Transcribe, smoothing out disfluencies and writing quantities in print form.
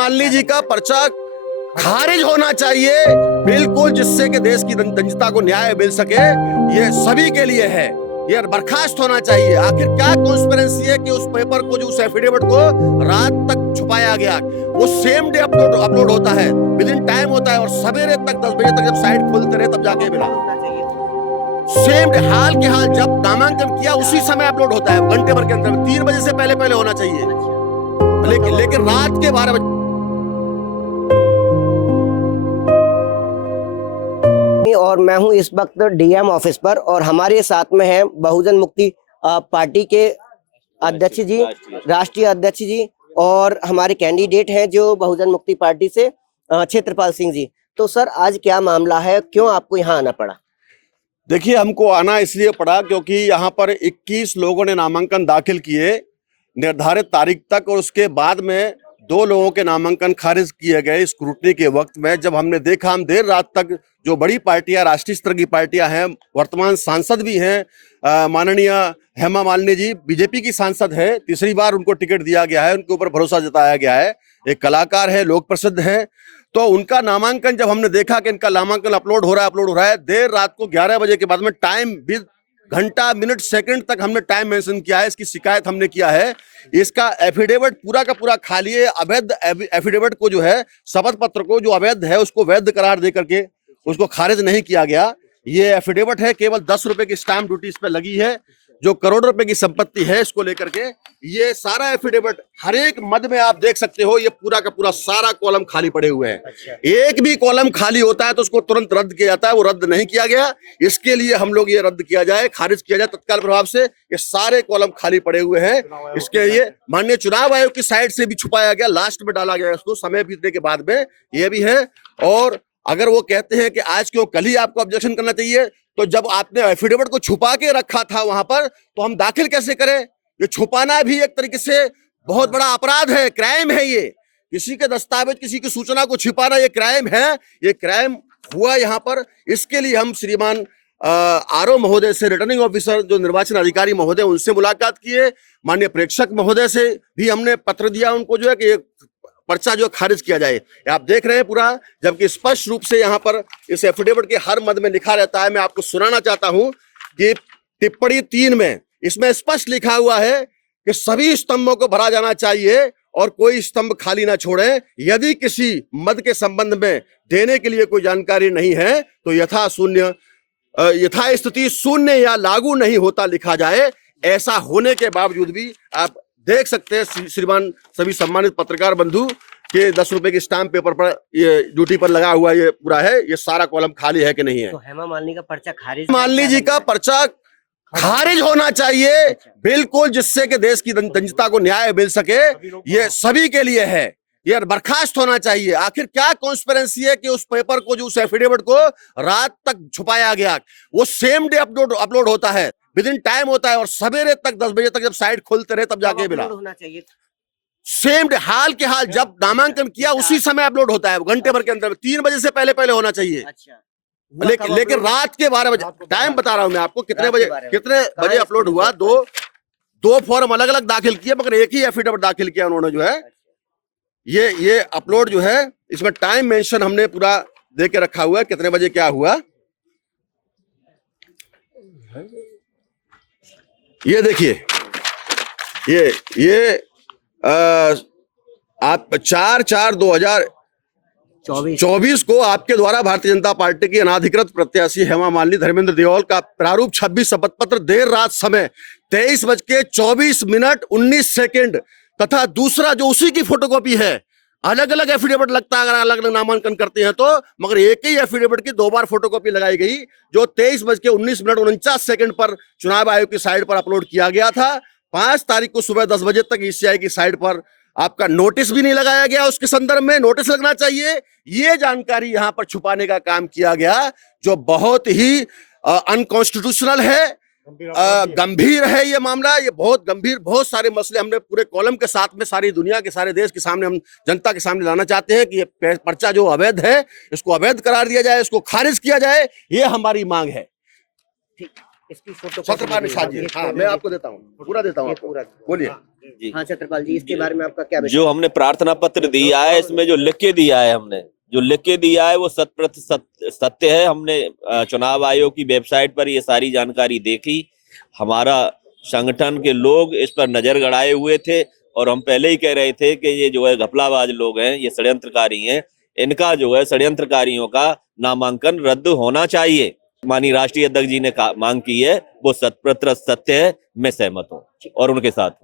मालिनी जी का पर्चा खारिज होना चाहिए बिल्कुल, जिससे कि देश की जनता को न्याय मिल सके। ये सभी के लिए है, ये बर्खास्त होना चाहिए। आखिर क्या कॉन्स्पिरेंसी है कि उस पेपर को, जो उस एफिडेविट को रात तक छुपाया गया, वो सेम डे अपलोड होता है, विद इन टाइम होता है, और सवेरे तक 10 बजे तक जब साइट खोलते रहे तब जाके मिला। सेम डे, हाल के हाल जब नामांकन किया उसी समय अपलोड होता है, घंटे भर के अंदर, 3 बजे से पहले होना चाहिए, लेकिन रात के 12 बजे। और मैं हूं इस वक्त डीएम ऑफिस पर, और हमारे साथ में है बहुजन मुक्ति पार्टी के अध्यक्ष जी, राष्ट्रीय अध्यक्ष जी, और हमारे कैंडिडेट हैं जो बहुजन मुक्ति पार्टी से क्षेत्रपाल सिंह जी। तो सर, आज क्या मामला है, क्यों आपको यहाँ आना पड़ा? देखिए, हमको आना इसलिए पड़ा क्योंकि यहाँ पर 21 लोगों ने नामांकन दाखिल किए निर्धारित तारीख तक, और उसके बाद में 2 लोगों के नामांकन खारिज किए गए स्क्रूटनी के वक्त में। जब हमने देखा, हम देर रात तक, जो बड़ी पार्टियां, राष्ट्रीय स्तर की पार्टियां हैं, वर्तमान सांसद भी हैं, माननीय हेमा मालिनी जी बीजेपी की सांसद है, तीसरी बार उनको टिकट दिया गया है, उनके ऊपर भरोसा जताया गया है, एक कलाकार है, लोक प्रसिद्ध है, तो उनका नामांकन जब हमने देखा कि इनका नामांकन अपलोड हो रहा है, देर रात को 11 बजे के बाद में, टाइम भी घंटा, मिनट, सेकंड तक हमने टाइम मेंशन किया है, इसकी शिकायत हमने किया है। इसका एफिडेविट पूरा का पूरा खाली है, अवैध एफिडेविट को, जो है शपथ पत्र को, जो अवैध है उसको वैध करार दे करके उसको खारिज नहीं किया गया। ये एफिडेविट है, केवल 10 रुपए की स्टाम्प ड्यूटी इस पे लगी है, जो करोड़ रुपए की संपत्ति है इसको लेकर के। ये सारा एफिडेविट, हर एक मद में आप देख सकते हो, ये पूरा का पूरा सारा कॉलम खाली पड़े हुए हैं। अच्छा। एक भी कॉलम खाली होता है तो उसको तुरंत रद्द किया जाता है, वो रद्द नहीं किया गया। इसके लिए हम लोग ये रद्द किया जाए, खारिज किया जाए तत्काल प्रभाव से। ये सारे कॉलम खाली पड़े हुए हैं, इसके लिए माननीय चुनाव आयोग की साइड से भी छुपाया गया, लास्ट में डाला गया इसको समय बीतने के बाद में, ये भी है। और अगर वो कहते हैं कि आज क्यों, कल ही आपको ऑब्जेक्शन करना चाहिए, तो जब आपने एफिडेविट को छुपा के रखा था वहां पर, तो हम दाखिल कैसे करें? ये छुपाना भी एक तरीके से बहुत बड़ा अपराध है, क्राइम है। ये किसी के दस्तावेज, किसी की सूचना को छिपाना, ये क्राइम है, ये क्राइम हुआ यहाँ पर। इसके लिए हम श्रीमान आरओ महोदय से, रिटर्निंग ऑफिसर जो निर्वाचन अधिकारी महोदय, उनसे मुलाकात किए, माननीय प्रेक्षक महोदय से भी हमने पत्र दिया उनको, जो है कि पर्चा जो खारिज किया जाए। आप देख रहे हैं पूरा, जबकि स्पष्ट रूप से यहाँ पर इस एफिडेविट के हर मद में लिखा रहता है। मैं आपको सुनाना चाहता हूं कि टिप्पणी 3 में इसमें स्पष्ट लिखा हुआ है कि सभी स्तंभों को भरा जाना चाहिए और कोई स्तंभ खाली ना छोड़े। यदि किसी मद के संबंध में देने के लिए कोई जानकारी नहीं है तो यथा स्थिति शून्य या लागू नहीं होता लिखा जाए। ऐसा होने के बावजूद भी आप देख सकते हैं श्रीमान सभी सम्मानित पत्रकार बंधु के 10 रुपए की स्टाम्प पेपर पर, ये ड्यूटी पर लगा हुआ ये पूरा है, ये सारा कॉलम खाली है कि नहीं है। तो हेमा मालिनी का पर्चा खारिज, मालिनी जी का पर्चा खारिज होना चाहिए बिल्कुल, जिससे कि देश की जनता को न्याय मिल सके। ये सभी के लिए है, ये बर्खास्त होना चाहिए। आखिर क्या कॉन्स्पिरेंसी है कि उस पेपर को, जो उस एफिडेविट को रात तक छुपाया गया, वो सेम डे अपलोड होता है, विद इन टाइम होता है, और सवेरे तक 10 बजे तक जब साइट खोलते रहे तब जाके मिला। होना चाहिए सेम डे, हाल के हाल जब नामांकन किया उसी समय अपलोड होता है, घंटे भर के अंदर, 3 बजे से पहले होना चाहिए। अच्छा। लेकिन रात के 12 बजे, टाइम बता रहा हूं मैं आपको, कितने बजे अपलोड हुआ। दो फॉर्म अलग अलग दाखिल किए, मगर एक ही एफिडेविट दाखिल किया उन्होंने, जो है ये अपलोड जो है, इसमें टाइम मेंशन हमने पूरा दे के रखा हुआ है, कितने बजे क्या हुआ। ये देखिए, ये आप 4/4/2024 को आपके द्वारा भारतीय जनता पार्टी की अनाधिकृत प्रत्याशी हेमा मालिनी धर्मेंद्र देओल का प्रारूप 26 शपथ पत्र देर रात समय 23:24 तथा दूसरा जो उसी की फोटोकॉपी है। अलग अलग एफिडेविट लगता है अगर अलग अलग नामांकन करते हैं तो, मगर एक ही एफिडेविट की 2 बार फोटोकॉपी लगाई गई, जो 23:19 पर चुनाव आयोग की साइट पर अपलोड किया गया था। 5 तारीख को सुबह 10 बजे तक ईसीआई की साइट पर आपका नोटिस भी नहीं लगाया गया, उसके संदर्भ में नोटिस लगना चाहिए। ये जानकारी यहां पर छुपाने का काम किया गया, जो बहुत ही अनकॉन्स्टिट्यूशनल है, गंभीर है ये मामला। ये बहुत गंभीर, बहुत सारे मसले हमने पूरे कॉलम के साथ में सारी दुनिया के, सारे देश के सामने, हम जनता के सामने लाना चाहते हैं कि ये पर्चा जो अवैध है, इसको अवैध करार दिया जाए, इसको खारिज किया जाए, ये हमारी मांग है। इसकी फोटो छत्रपाल साजिश, हाँ मैं आपको देता हूँ, पूरा देता हूँ आपको, पूरा बोलिए। जी। हाँ छत्रपाल जी, इसके बारे में आपका क्या जो हमने प्रार्थना पत्र दिया है, इसमें जो लिख के दिया है, हमने जो लिख के दिया है वो शत प्रतिशत सत्य है। हमने चुनाव आयोग की वेबसाइट पर ये सारी जानकारी देखी। हमारा संगठन के लोग इस पर नजर गड़ाए हुए थे और हम पहले ही कह रहे थे कि ये जो है घपलाबाज लोग हैं, ये षड्यंत्रकारी हैं, इनका जो है षड्यंत्रकारियों का नामांकन रद्द होना चाहिए। माननीय राष्ट्रीय अध्यक्ष जी ने मांग की है, वो शत प्रतिशत सत्य है। मैं सहमत हूँ और उनके साथ हूँ।